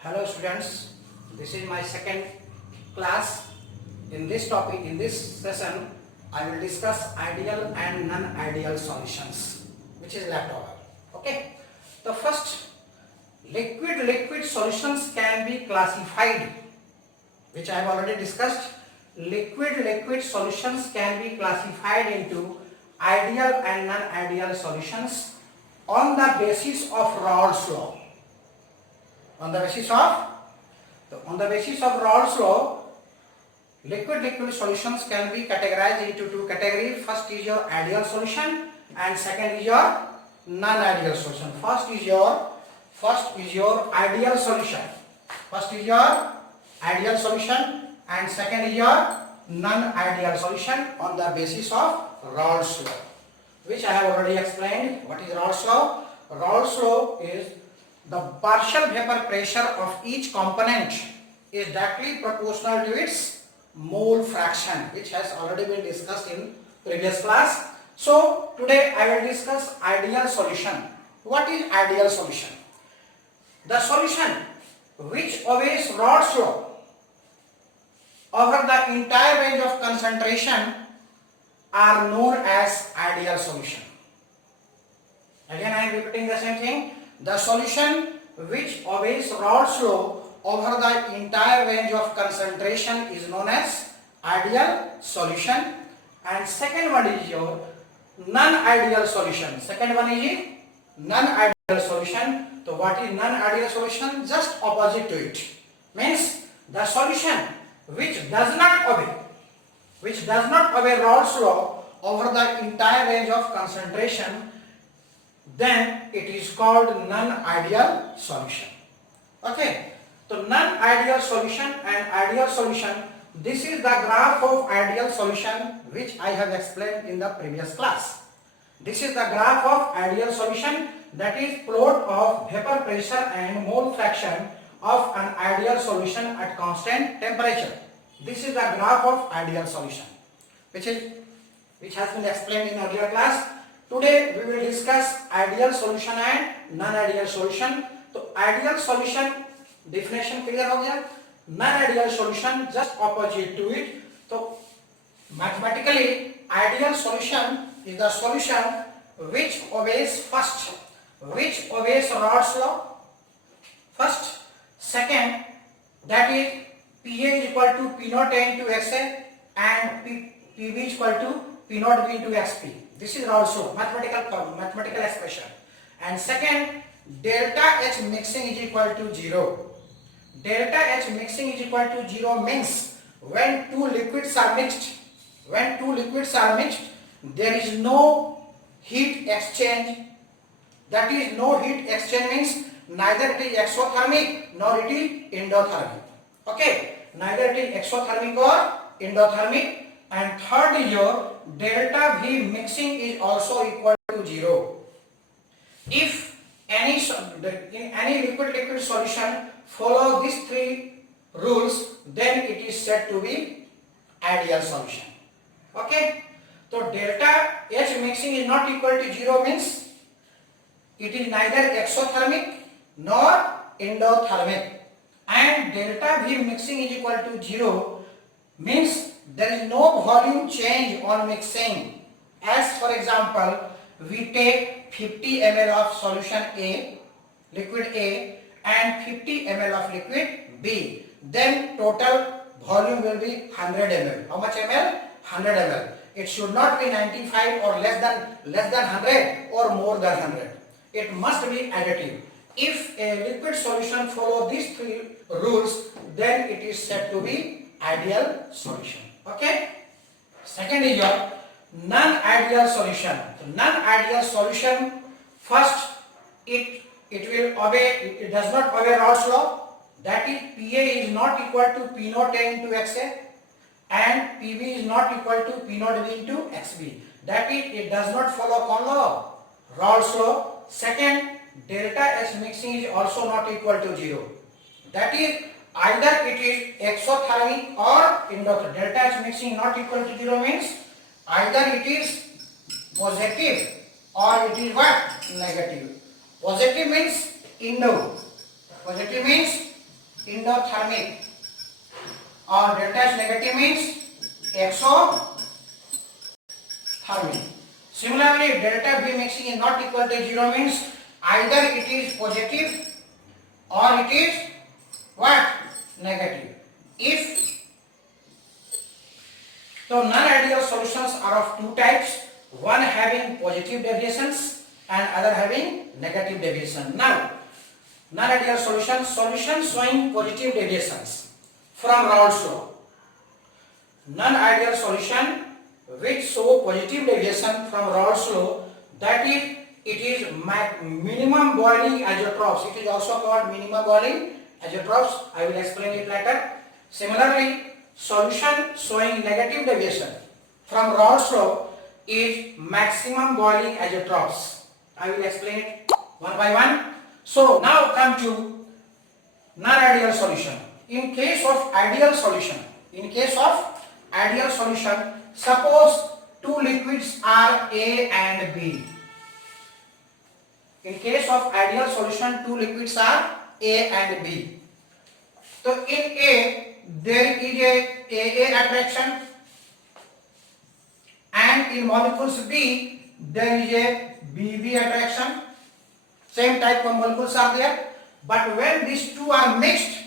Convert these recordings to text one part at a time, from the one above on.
Hello students, this is my second class. In this topic, in this session, I will discuss ideal and non-ideal solutions, which is left over. Okay. The first, liquid solutions can be classified, which I have already discussed. Liquid solutions can be classified into ideal and non-ideal solutions on the basis of Raoult's law. On the basis of Raoult's law, liquid solutions can be categorized into two categories. First is your ideal solution and second is your non-ideal solution. First is your ideal solution. First is your ideal solution and second is your non-ideal solution on the basis of Raoult's law, which I have already explained. What is Raoult's law? Raoult's law is the partial vapor pressure of each component is directly proportional to its mole fraction, which has already been discussed in previous class. So today I will discuss ideal solution. What is ideal solution? The solution which obeys Raoult's law over the entire range of concentration are known as ideal solution. Again I am repeating the same thing. The solution which obeys Raoult's law over the entire range of concentration is known as ideal solution, and second one is your non-ideal solution. Second one is non-ideal solution. So what is non-ideal solution? Just opposite to it. Means the solution which does not obey Raoult's law over the entire range of concentration, then it is called non-ideal solution. Okay, so non-ideal solution and ideal solution, this is the graph of ideal solution which I have explained in the previous class. This is the graph of ideal solution, that is plot of vapor pressure and mole fraction of an ideal solution at constant temperature. This is the graph of ideal solution which has been explained in earlier class. Today we will discuss ideal solution and non-ideal solution. तो ideal solution definition clear हो गया. Non-ideal solution just opposite to it. तो mathematically ideal solution is the solution which obeys Raoult's law. First, second, that is Pa is equal to P naught A into Xa and Pb is equal to P naught B into Xp. This is also mathematical expression. And second, delta H mixing is equal to 0. Delta H mixing is equal to 0 means when two liquids are mixed, there is no heat exchange. That is, no heat exchange means neither it is exothermic nor it is endothermic. Okay, neither it is exothermic or endothermic. And third is your delta V mixing is also equal to 0. If any liquid solution follow these three rules, then it is said to be ideal solution. Okay, so delta H mixing is not equal to 0 means it is neither exothermic nor endothermic, and delta V mixing is equal to 0 means there is no volume change on mixing. As for example, we take 50 ml of solution A, liquid A, and 50 ml of liquid B. Then total volume will be 100 ml. How much ml? 100 ml. It should not be 95 or less than 100 or more than 100. It must be additive. If a liquid solution follow these three rules, then it is said to be ideal solution. Okay. Second is your non-ideal solution. So non-ideal solution, first it does not obey Raoult's law. That is, Pa is not equal to P naught A into Xa and Pb is not equal to P naught B into Xb. That is, it does not follow कौन law? Raoult's law. Second, delta H mixing is also not equal to 0. That is, either it is exothermic or endothermic. Delta H mixing not equal to 0 means either it is positive or it is what? Negative. Positive means Indo. Positive means endothermic, or delta H negative means exothermic. Similarly, delta B mixing is not equal to 0 means either it is positive or it is what? Negative. If so, non-ideal solutions are of two types, one having positive deviations and other having negative deviation. Now, non-ideal solutions showing positive deviations from Raoult's law. Non-ideal solution which show positive deviation from Raoult's law, that is, it is minimum boiling azeotrophs. It is also called minimum boiling azeotrophs. I will explain it later. Similarly, solution showing negative deviation from Raoult's law is maximum boiling azeotrophs. I will explain it one by one. So now come to non-ideal solution. In case of ideal solution, suppose two liquids are A and B. In case of ideal solution, two liquids are A and B. So in A, there is a AA attraction, and in molecules B, there is a BB attraction. Same type of molecules are there, but when these two are mixed,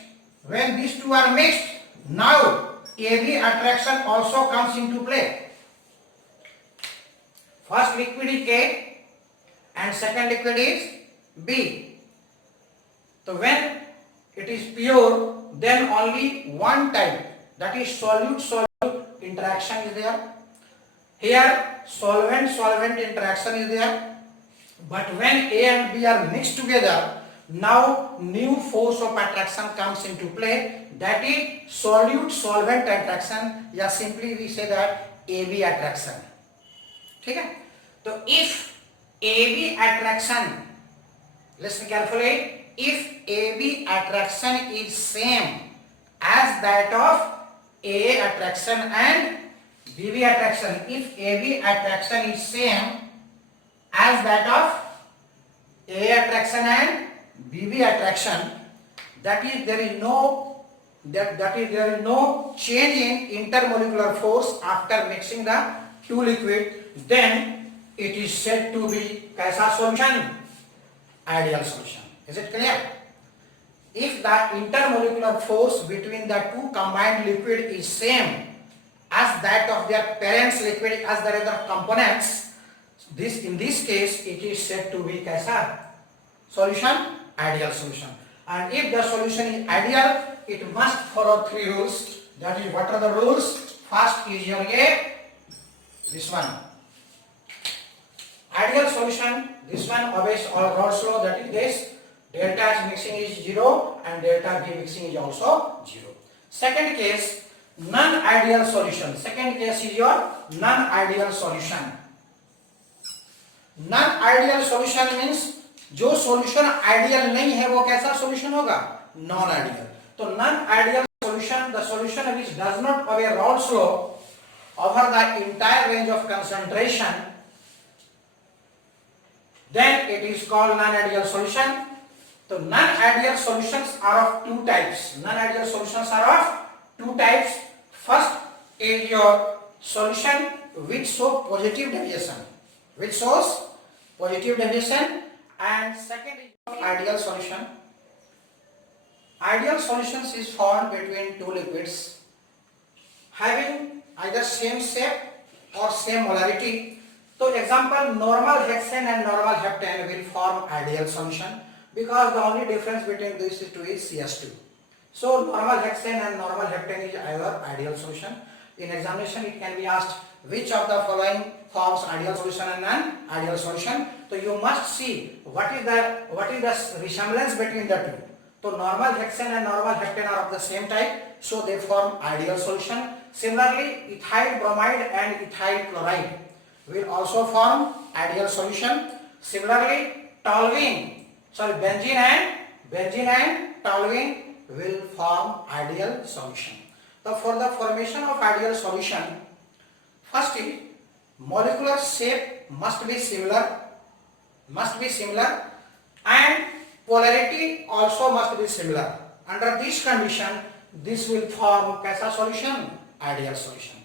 now AB attraction also comes into play. First liquid is A and second liquid is B. So when it is pure, then only one type, that is solute-solute interaction is there. Here solvent-solvent interaction is there. But when A and B are mixed together, now new force of attraction comes into play, that is solute-solvent attraction, या simply we say that AB attraction. ठीक है? तो if AB attraction, listen carefully, if AB attraction is same as that of AA attraction and BB attraction, if AB attraction is same as that of AA attraction and BB attraction, that is there is no change in intermolecular force after mixing the two liquid, then it is said to be kaisa solution? Ideal solution. Is it clear? If the intermolecular force between the two combined liquid is same as that of their parent liquid as their other components, in this case it is said to be kaisa solution? Ideal solution. And if the solution is ideal, it must follow three rules. That is, what are the rules? First is your this one. Ideal solution, this one obeys all Raoult's law, that is this. Delta H mixing is 0 and delta B mixing is also 0. Second case, non-ideal solution. Second case is your non-ideal solution. Non-ideal solution means जो solution ideal नहीं है वो कैसा solution होगा? Non-ideal. तो non-ideal solution, the solution which does not obey Raoult's law over the entire range of concentration, then it is called non-ideal solution. So non-ideal solutions are of two types. Non-ideal solutions are of two types. First is your solution which shows positive deviation, and second is ideal solution. Ideal solutions is formed between two liquids having either same shape or same molarity. So example, normal hexane and normal heptane will form ideal solution because the only difference between these two is CS2. So normal hexane and normal heptane is either ideal solution. In examination it can be asked which of the following forms ideal solution and non-ideal solution. So you must see what is the resemblance between the two. So normal hexane and normal heptane are of the same type, so they form ideal solution. Similarly, ethyl bromide and ethyl chloride will also form ideal solution. Similarly, benzene and toluene will form ideal solution. So for the formation of ideal solution, first is molecular shape must be similar, and polarity also must be similar. Under this condition, this will form कैसा solution? Ideal solution.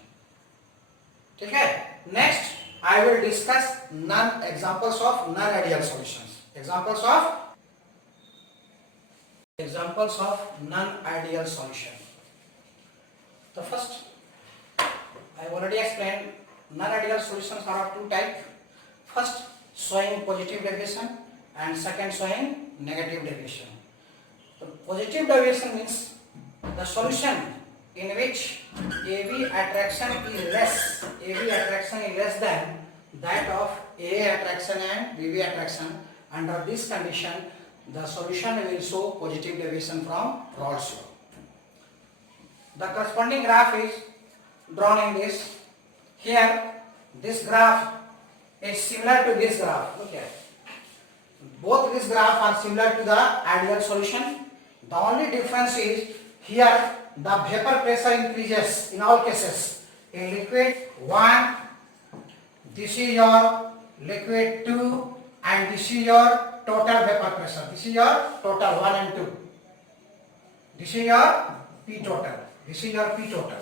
ठीक है? Next, I will discuss examples of non-ideal solutions. Examples of non-ideal solution. The first, I have already explained, non-ideal solutions are of two types. First, showing positive deviation, and second, showing negative deviation. The positive deviation means the solution in which AB attraction is less than that of AA attraction and BB attraction. Under this condition, the solution will show positive deviation from Rolle's law. The corresponding graph is drawn in this. Here, this graph is similar to this graph. Look here. Both these graphs are similar to the ideal solution. The only difference is here the vapor pressure increases in all cases. In liquid 1, this is your liquid 2, and this is your total vapor pressure. This is your total 1 and 2. This is your P total. This is your P total.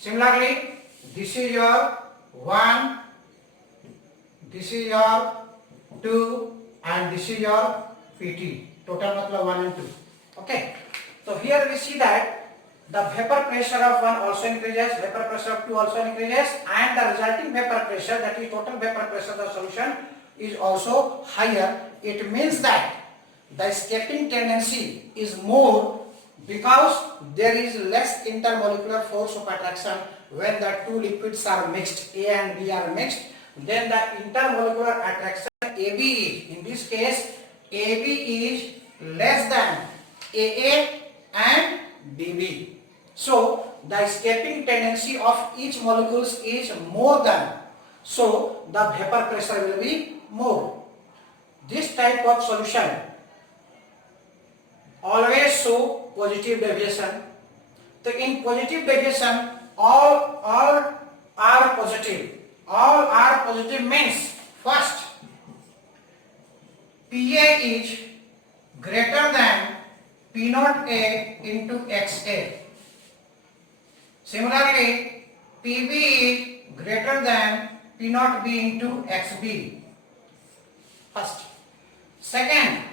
Similarly, this is your 1, this is your 2, and this is your PT. Total matlab 1 and 2. Okay. So here we see that the vapor pressure of 1 also increases, vapor pressure of 2 also increases, and the resulting vapor pressure, that is total vapor pressure of the solution, is also higher. It means that the escaping tendency is more because there is less intermolecular force of attraction when the two liquids are mixed, A and B are mixed. Then the intermolecular attraction AB is, in this case, AB is less than AA and BB. So the escaping tendency of each molecule is more than, so the vapor pressure will be more. This type of solution always show positive deviation. So in positive deviation, all are positive. All are positive means first, PA is greater than P naught A into XA. Similarly, PB is greater than P naught B into XB. First. Second,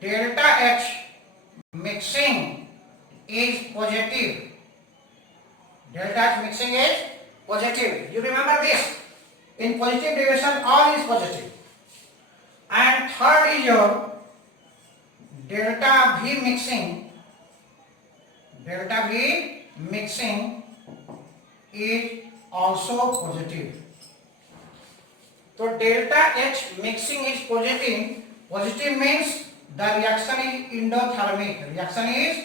delta H mixing is positive. Delta H mixing is positive. You remember this. In positive deviation, all is positive. And third is your delta V mixing. Delta V mixing is also positive. So delta H mixing is positive. Positive means the reaction is endothermic. Reaction is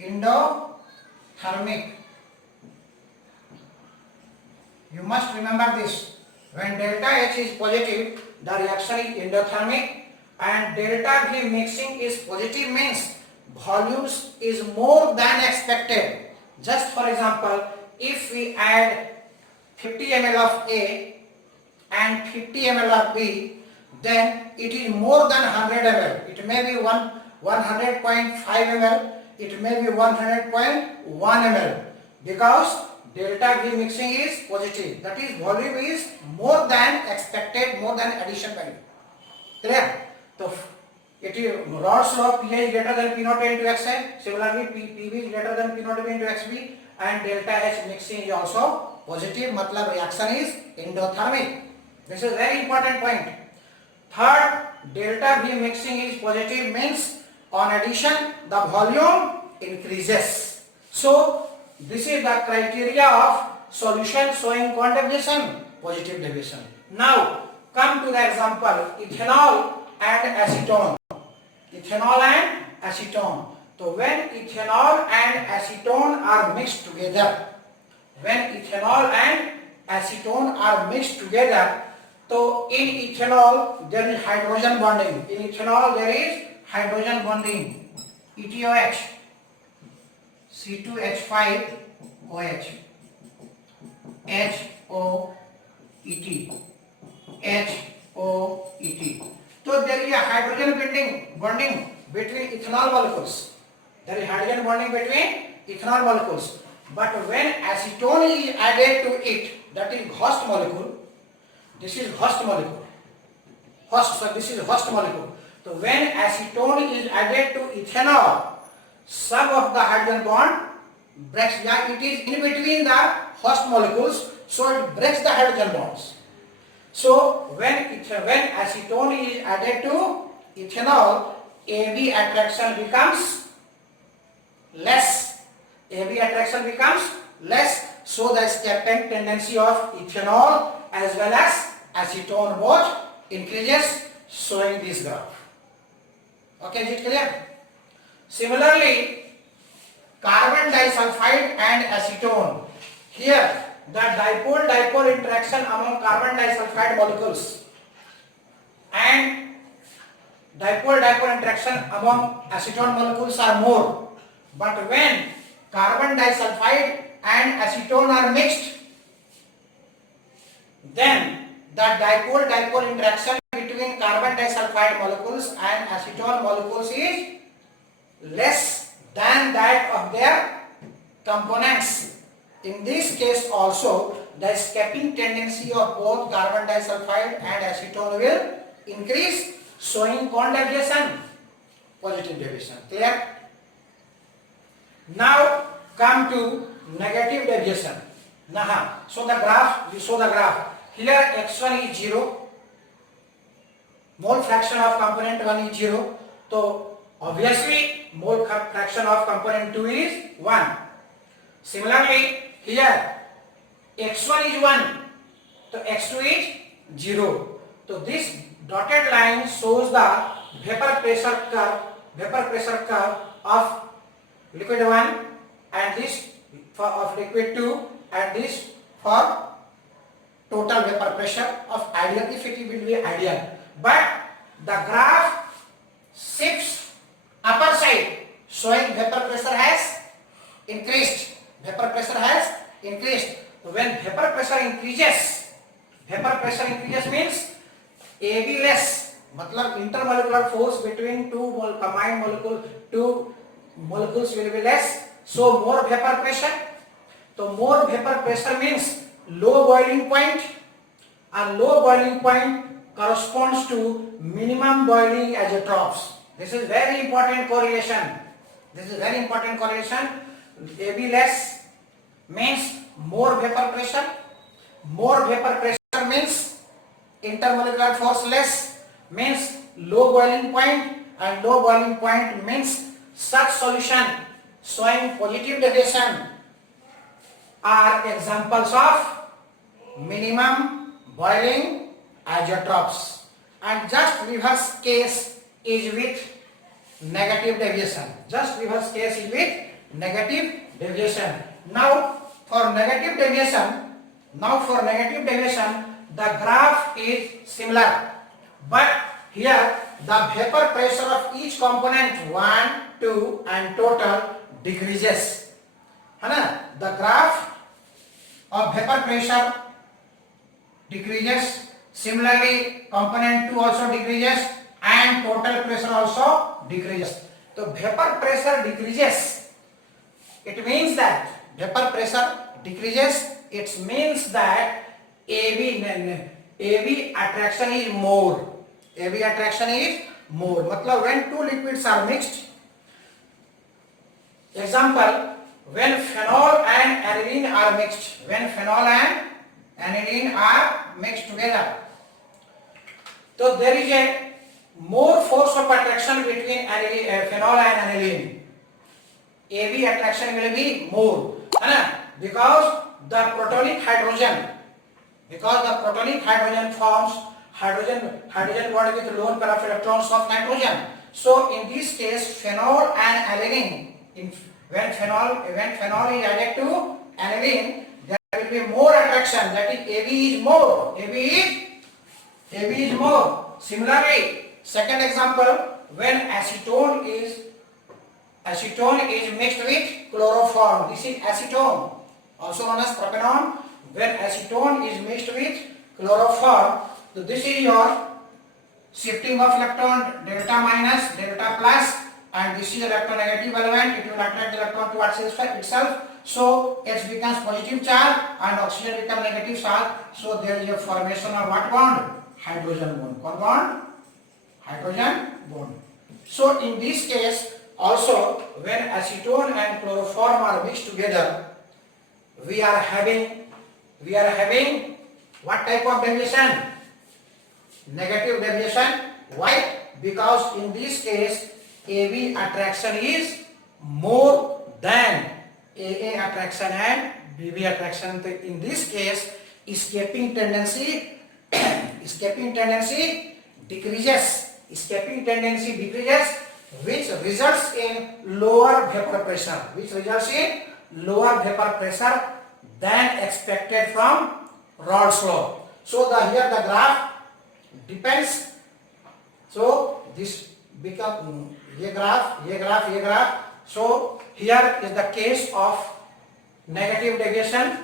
endothermic. You must remember this. When delta H is positive, the reaction is endothermic, and delta V mixing is positive means volumes is more than expected. Just for example, if we add 50 ml of A and 50 ml of B, then it is more than 100 ml. It may be 100.5 ml, it may be 100.1 ml, because delta V mixing is positive. That is, volume is more than expected, more than addition value. Clear? So it is Rolle's law, PA is greater than P naught A into XA. Similarly, PB is greater than P naught B into XB, and delta H mixing is also positive. Matlab reaction is endothermic. This is very important point. Third, delta V mixing is positive means on addition the volume increases. So this is the criteria of solution showing condensation, positive deviation. Now come to the example, ethanol and acetone. Ethanol and acetone. So when ethanol and acetone are mixed together, so in ethanol there is hydrogen bonding. In ethanol there is hydrogen bonding. ETOH, C2H5OH, HOET, HOET. So there is a hydrogen bonding between ethanol molecules. There is hydrogen bonding between ethanol molecules. But when acetone is added to it, that is host molecule. This is host molecule. This is host molecule. So when acetone is added to ethanol, some of the hydrogen bond breaks. Yeah, it is in between the host molecules, so it breaks the hydrogen bonds. So when acetone is added to ethanol, AB attraction becomes less. AB attraction becomes less. So the escaping tendency of ethanol as well as acetone both increases, showing this graph. Okay, is it clear? Similarly, carbon disulfide and acetone. Here, the dipole-dipole interaction among carbon disulfide molecules and dipole-dipole interaction among acetone molecules are more. But when carbon disulfide and acetone are mixed, then the dipole-dipole interaction between carbon disulfide molecules and acetone molecules is less than that of their components. In this case also, the escaping tendency of both carbon disulfide and acetone will increase, showing conjugation, positive deviation. Clear? Now come to negative deviation. So the graph, we show the graph. Here x1 is 0, mole fraction of component 1 is 0. So obviously mole fraction of component 2 is 1. Similarly, here x1 is 1, so x2 is 0. So this dotted line shows the vapor pressure curve of liquid 1, and this for of liquid 2, and this for total vapor pressure of ideal, if it will be ideal. But the graph shifts upper side, showing vapor pressure has increased. Vapor pressure has increased. So when vapor pressure increases means AB less, मतलब intermolecular force between two molecules will be less, so more vapor pressure. So more vapor pressure means low boiling point, and low boiling point corresponds to minimum boiling azeotrophs. This is very important correlation. AB less means more vapor pressure. More vapor pressure means intermolecular force less, means low boiling point, and low boiling point means such solution showing positive deviation are examples of minimum boiling azeotrophs. And just reverse case is with negative deviation. Now for negative deviation, the graph is similar, but here the vapor pressure of each component 1, 2 and total decreases. The graph of vapor pressure decreases. Similarly, component 2 also decreases and total pressure also decreases. So vapor pressure decreases. It means that vapor pressure decreases. It means that AB attraction is more. मतलब when two liquids are mixed. Example, when phenol and aniline are mixed. Together, so there is a more force of attraction between phenol and aniline. AB attraction will be more, because the protonic hydrogen forms hydrogen bond with lone pair of electrons of nitrogen. So in this case, phenol and aniline, when phenol is added to aniline, there will be more attraction, that is AB is more. Similarly, second example, when acetone is mixed with chloroform, this is acetone, also known as propanol. When acetone is mixed with chloroform, so this is your shifting of electron, delta minus, delta plus, and this is electronegative element. It will attract the electron towards itself. So H becomes positive charge and oxygen becomes negative charge. So there is a formation of what bond? Hydrogen bond. What bond? Hydrogen bond. So in this case also, when acetone and chloroform are mixed together, we are having what type of deviation? Negative deviation. Why? Because in this case AB attraction is more than AA attraction and BB attraction. So in this case, escaping tendency decreases. Escaping tendency decreases, which results in lower vapor pressure. Than expected from Raoult's law. So here the graph depends. So this become a graph. So here is the case of negative deviation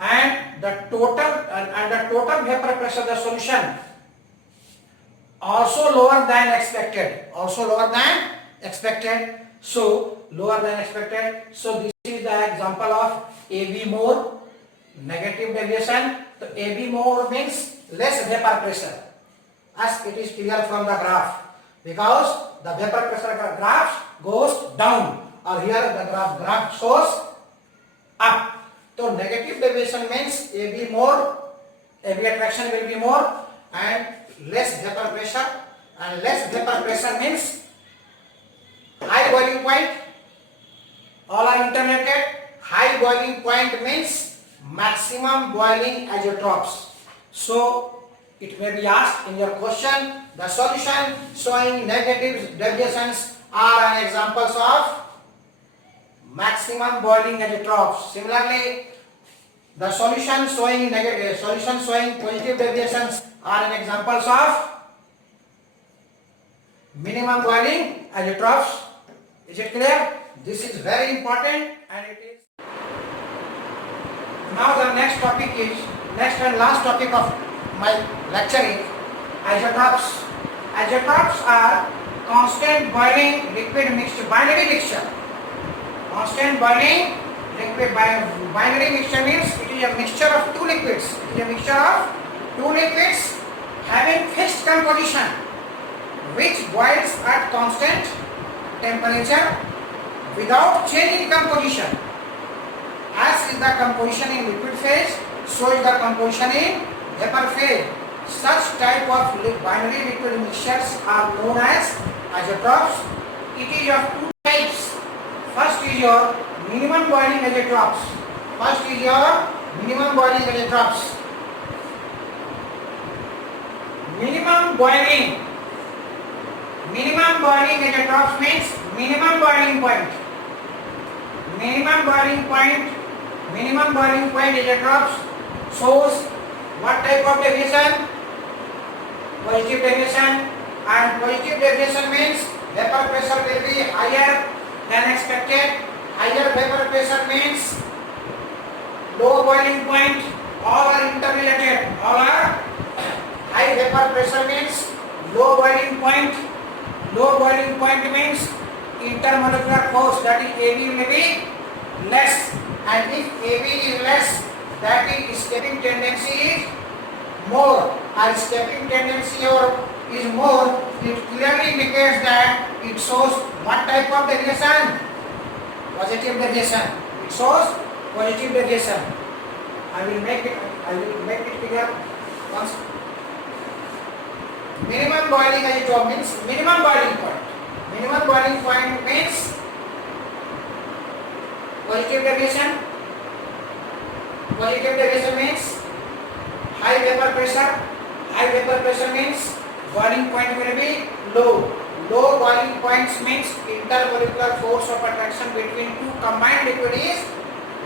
and the total vapor pressure of the solution also lower than expected. So lower than expected. So this is the example of AB more, negative deviation. So AB more means less vapor pressure, as it is clear from the graph, because the vapor pressure graph goes down, or here the graph shows up. So negative deviation means AB more, AB attraction will be more and less vapor pressure, and less vapor pressure means high boiling point. All are interrelated. High boiling point means maximum boiling azeotrophs. So it may be asked in your question, the solution showing negative deviations are an examples of maximum boiling azeotrophs. Similarly, the solution showing positive deviations are an examples of minimum boiling azeotrophs. Is it clear? This is very important, and it is. Now the next and last topic of my lecture is azeotrophs. Azeotrophs are constant boiling liquid mixture, binary mixture. Constant boiling liquid binary mixture means it is a mixture of two liquids. Having fixed composition, which boils at constant temperature without changing composition. As is the composition in liquid phase, so is the composition in vapor phase. Such type of binary liquid mixtures are known as azeotrophs. It is of two types. First is your minimum boiling azeotrophs. Minimum boiling azeotrophs means minimum boiling point. Minimum boiling point azeotrophs shows what type of deviation? Positive deviation. And positive deviation means vapor pressure will be higher than expected. Higher vapor pressure means low boiling point. All are interrelated. High vapor pressure means low boiling point. Low boiling point means intermolecular force, that is AB will be less, and if AB is less, that is escaping tendency is more. Or escaping tendency is more, it clearly indicates that it shows what type of deviation? Positive deviation. It shows positive deviation. I will make it clear once. Minimum boiling azeotroph means minimum boiling point. Minimum boiling point means positive deviation. Positive deviation means high vapor pressure. High vapor pressure means boiling point will be low. Low boiling points means intermolecular force of attraction between two combined liquid is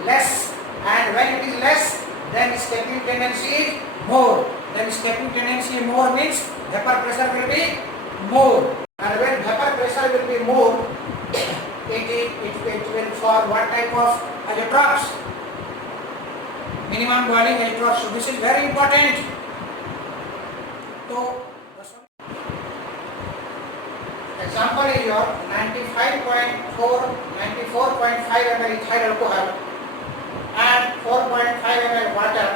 less, and when it is less, then escaping tendency is more. Then escaping tendency more means vapor pressure will be more, and when vapor pressure will be more, it will form what type of azeotrophs? Minimum boiling azeotrophs. So this is very important. So Example is your 95.4, 94.5 ml ethyl alcohol and 4.5 ml water.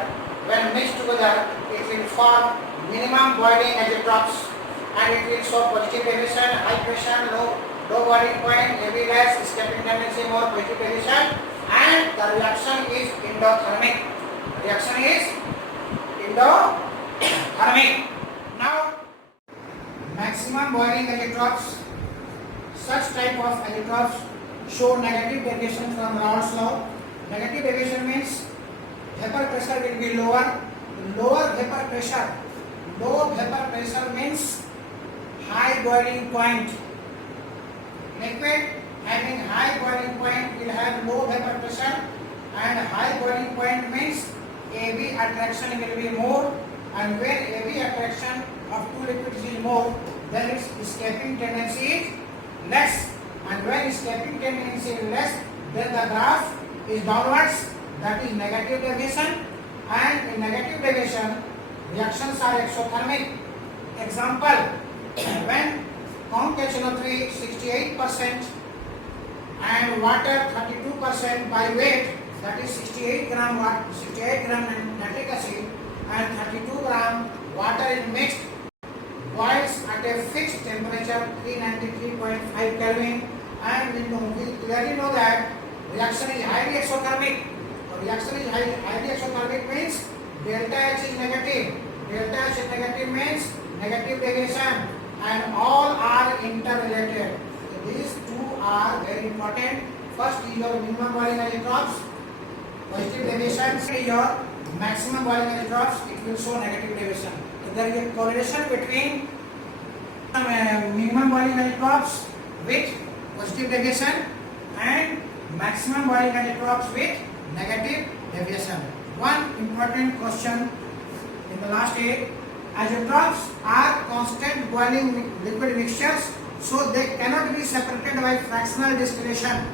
When mixed together, it will form minimum boiling azeotrophs and it will show positive emission, high pressure, low boiling point, AB less, escaping tendency, more positive emission, and the reaction is endothermic. Reaction is endothermic. Now, maximum boiling azeotrophs. Such type of azeotrophs show negative deviation from Raoult's law. Negative deviation means vapor pressure will be lower. Lower vapor pressure. Low vapor pressure means high boiling point. Liquid having high boiling point will have low vapor pressure, and high boiling point means AB attraction will be more, and when AB attraction of two liquids is more, then its escaping tendency is less, and when escaping tendency is less, then the graph is downwards, that is negative deviation, and in negative deviation reactions are exothermic. Example, when COMK-HNO3 68% and water 32% by weight, that is 68 gram nitric acid and 32 gram water is mixed, boils at a fixed temperature 393.5 Kelvin, and we clearly know that reaction is highly exothermic. Reaction is highly exothermic means delta H is negative. Delta H is negative means negative deviation, and all are interrelated. So these two are very important. First is your minimum boiling azeotrophs. Positive deviation is your maximum boiling azeotrophs. It will show negative deviation. So there is a correlation between minimum boiling azeotrophs with positive deviation and maximum boiling azeotrophs with negative deviation. One important question in the last year: azeotrophs are constant boiling liquid mixtures, so they cannot be separated by fractional distillation.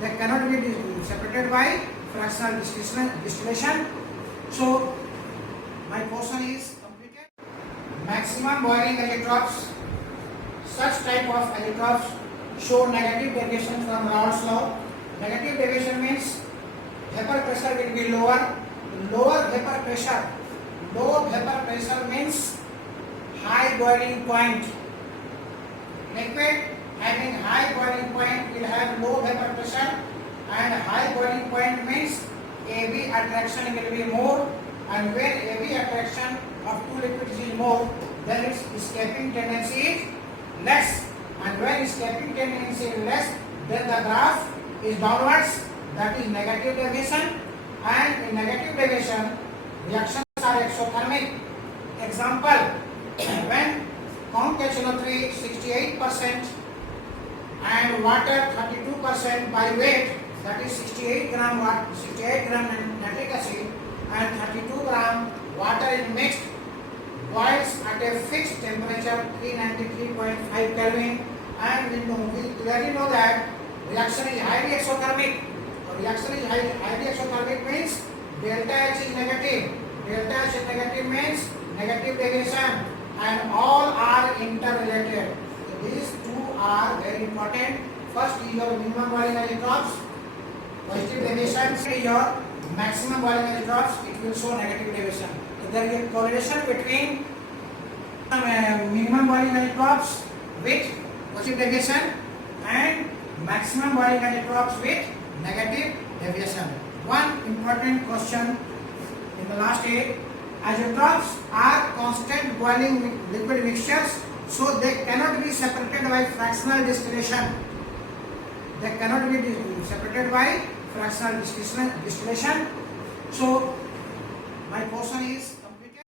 They cannot be separated by fractional distillation. So my question is completed. Maximum boiling azeotrophs. Such type of azeotrophs show negative deviation from Raoult's law. Negative deviation means vapor pressure will be lower. Lower vapor pressure. Low vapor pressure means high boiling point. Liquid having high boiling point will have low vapor pressure, and high boiling point means AB attraction will be more, and when AB attraction of two liquids is more, then its escaping tendency is less, and when escaping tendency is less, then the graph is downwards, that is negative deviation, and in negative deviation reactions are exothermic. Example, when COMK-HNO3 68% and water 32% by weight, that is 68 gram nitric acid and 32 gram water is mixed, boils at a fixed temperature 393.5 Kelvin, and we clearly know that reaction is highly exothermic. Reaction is highly exothermic means delta H is negative. Delta H is negative means negative deviation, and all are interrelated. So these two are very important. First is your minimum boiling azeotrophs. Positive deviation is your maximum boiling azeotrophs. It will show negative deviation. So there is a correlation between minimum boiling azeotrophs with positive deviation and maximum boiling azeotrophs with negative deviation. One important question in the last year: azeotrophs are constant boiling liquid mixtures, so they cannot be separated by fractional distillation. They cannot be separated by fractional distillation. So my question is